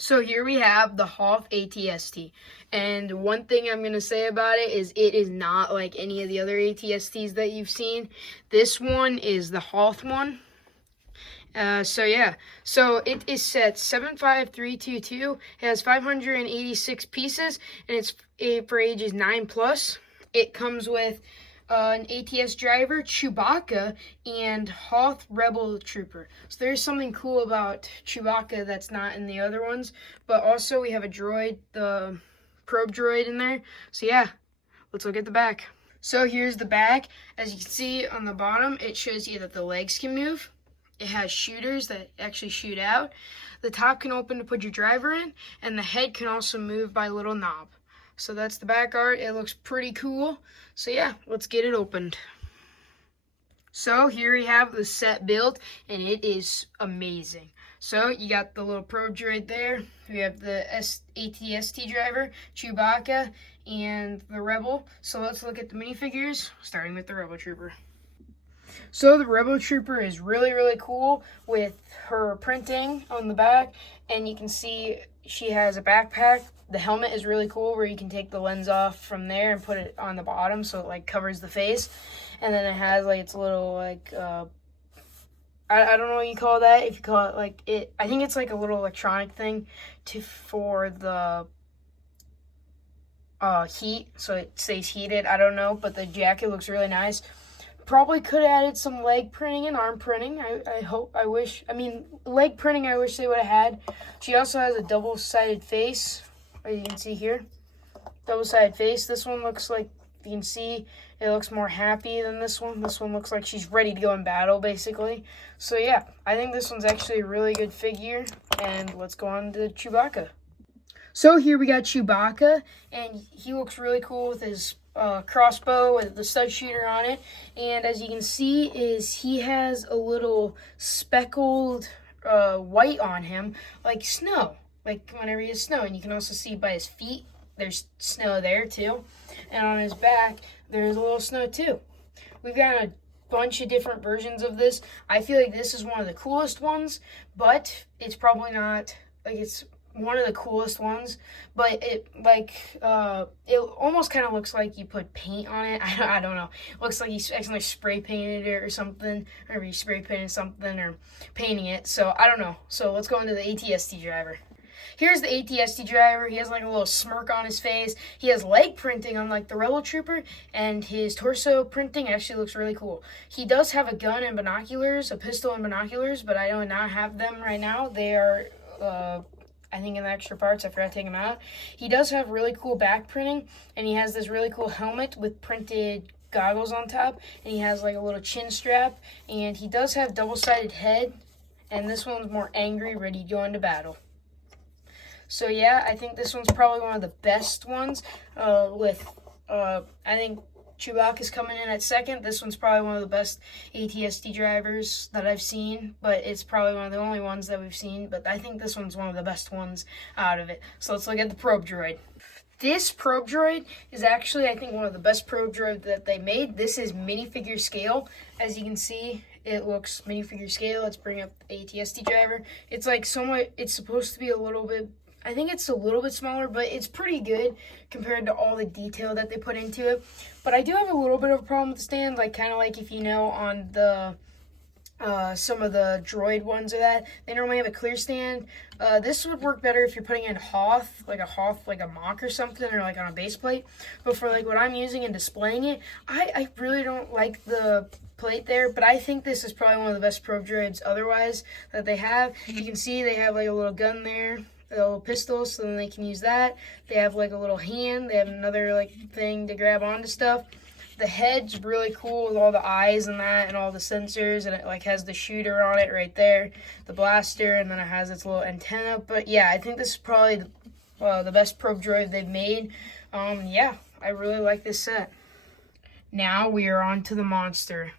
So here we have the HOTH ATST, and one thing I'm going to say about it is it is not like any of the other ATSTs that you've seen. This one is the HOTH one. So it is set 75322. It has 586 pieces, and it's for ages 9 plus. It comes with an ATS driver, Chewbacca, and Hoth Rebel Trooper. So there's something cool about Chewbacca that's not in the other ones. But also we have a droid, the probe droid in there. So yeah, let's look at the back. So here's the back. As you can see on the bottom, it shows you that the legs can move. It has shooters that actually shoot out. The top can open to put your driver in, and the head can also move by a little knob. So that's the back art. It looks pretty cool. So yeah, let's get it opened. So here we have the set built, and it is amazing. So you got the little probe droid there. We have the ATST driver, Chewbacca, and the Rebel. So let's look at the minifigures, starting with the Rebel Trooper. So the Rebel Trooper is really, really cool with her printing on the back, and you can see she has a backpack. The helmet is really cool where you can take the lens off from there and put it on the bottom so it like covers the face. And then it has like its little like I don't know what you call that. If you call it like it, I think it's like a little electronic thing for the heat, so it stays heated. I don't know, but the jacket looks really nice. Probably could have added some leg printing and arm printing. Leg printing I wish they would have had. She also has a double-sided face, as you can see here. Double-sided face. This one looks like, you can see, it looks more happy than this one. This one looks like she's ready to go in battle, basically. So yeah, I think this one's actually a really good figure. And let's go on to Chewbacca. So here we got Chewbacca, and he looks really cool with his crossbow with the stud shooter on it. And as you can see, he has a little speckled white on him, like snow, like whenever he has snow. And you can also see by his feet, there's snow there too. And on his back, there's a little snow too. We've got a bunch of different versions of this. I feel like this is one of the coolest ones, but it's probably not, like, it's one of the coolest ones, but it almost kind of looks like you put paint on it. I don't know. It looks like you accidentally spray painted it or something, or you spray painted something or painting it. So I don't know. So let's go into the ATST driver. Here's the ATST driver. He has like a little smirk on his face. He has leg printing unlike the Rebel Trooper, and his torso printing actually looks really cool. He does have a gun and binoculars, a pistol and binoculars, but I do not have them right now. They are I think in the extra parts, I forgot to take him out. He does have really cool back printing, and he has this really cool helmet with printed goggles on top, and he has like a little chin strap, and he does have double-sided head, and this one's more angry, ready to go into battle. So yeah, I think this one's probably one of the best ones. I think Chewbacca's coming in at second. This one's probably one of the best ATST drivers that I've seen, but it's probably one of the only ones that we've seen. But I think this one's one of the best ones out of it. So let's look at the probe droid. This probe droid is actually, I think, one of the best probe droids that they made. This is minifigure scale. As you can see, it looks minifigure scale. Let's bring up the ATST driver. It's like somewhat, it's supposed to be a little bit, I think it's a little bit smaller, but it's pretty good compared to all the detail that they put into it. But I do have a little bit of a problem with the stand, like kind of like if you know on the some of the droid ones or that, they normally have a clear stand. This would work better if you're putting in Hoth, like a mock or something, or like on a base plate. But for like what I'm using and displaying it, I really don't like the plate there, but I think this is probably one of the best probe droids otherwise that they have. You can see they have like a little gun there, a little pistol, so then they can use that. They have like a little hand. They have another like thing to grab onto stuff. The head's really cool with all the eyes and that and all the sensors, and it like has the shooter on it right there, the blaster, and then it has its little antenna. But yeah, I think this is probably the best probe droid they've made. Yeah, I really like this set. Now we are on to the monster.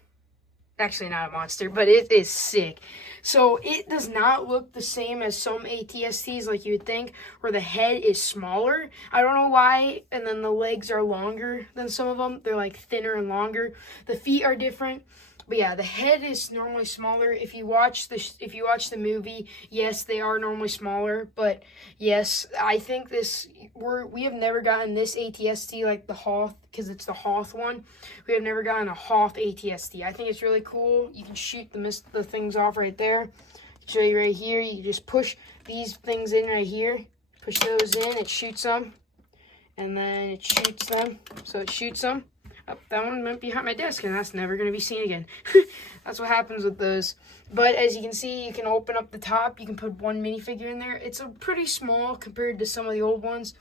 Actually not a monster, but it is sick. So it does not look the same as some ATSTs like you would think, where the head is smaller. I don't know why, and then the legs are longer than some of them. They're like thinner and longer. The feet are different, But yeah, the head is normally smaller. If you watch the movie, yes, they are normally smaller. But yes, I think we have never gotten this ATST like the HOTH, because it's the HOTH one. We have never gotten a HOTH ATST. I think it's really cool. You can shoot the things off right there. I'll show you right here. You just push these things in right here. Push those in. It shoots them, and then it shoots them. So it shoots them. Oh, that one went behind my desk, and that's never going to be seen again. That's what happens with those. But as you can see, you can open up the top. You can put one minifigure in there. It's a pretty small compared to some of the old ones,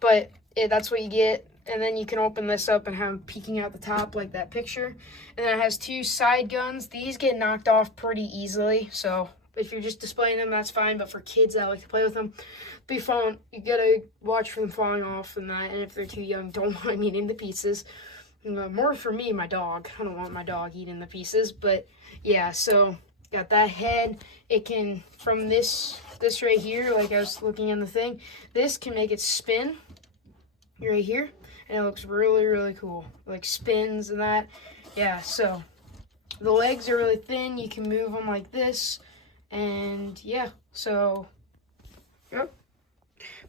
but that's what you get. And then you can open this up and have them peeking out the top like that picture. And then it has two side guns. These get knocked off pretty easily, so if you're just displaying them, that's fine. But for kids that like to play with them, you gotta watch for them falling off and that. And if they're too young, don't want them eating the pieces. More for me, my dog. I don't want my dog eating the pieces. But yeah, so got that head. It can, from this right here, like I was looking in the thing, this can make it spin right here, and it looks really, really cool. Like spins and that. Yeah, so the legs are really thin. You can move them like this, and yeah, so yep.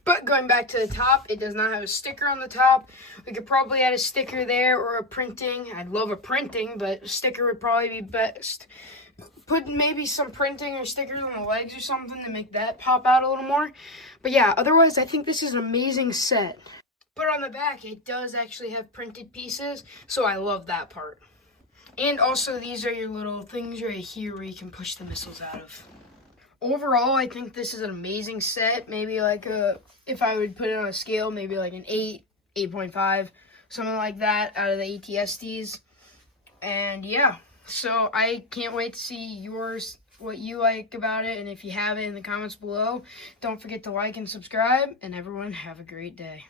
But going back to the top, it does not have a sticker on the top. We could probably add a sticker there or a printing. I'd love a printing, but a sticker would probably be best. Put maybe some printing or stickers on the legs or something to make that pop out a little more. But yeah, otherwise, I think this is an amazing set. But on the back, it does actually have printed pieces, so I love that part. And also, these are your little things right here where you can push the missiles out of. Overall, I think this is an amazing set. Maybe like if I would put it on a scale, maybe like an 8, 8.5, something like that out of the ATSTs. And yeah, so I can't wait to see yours, what you like about it. And if you have it, in the comments below. Don't forget to like and subscribe. And everyone, have a great day.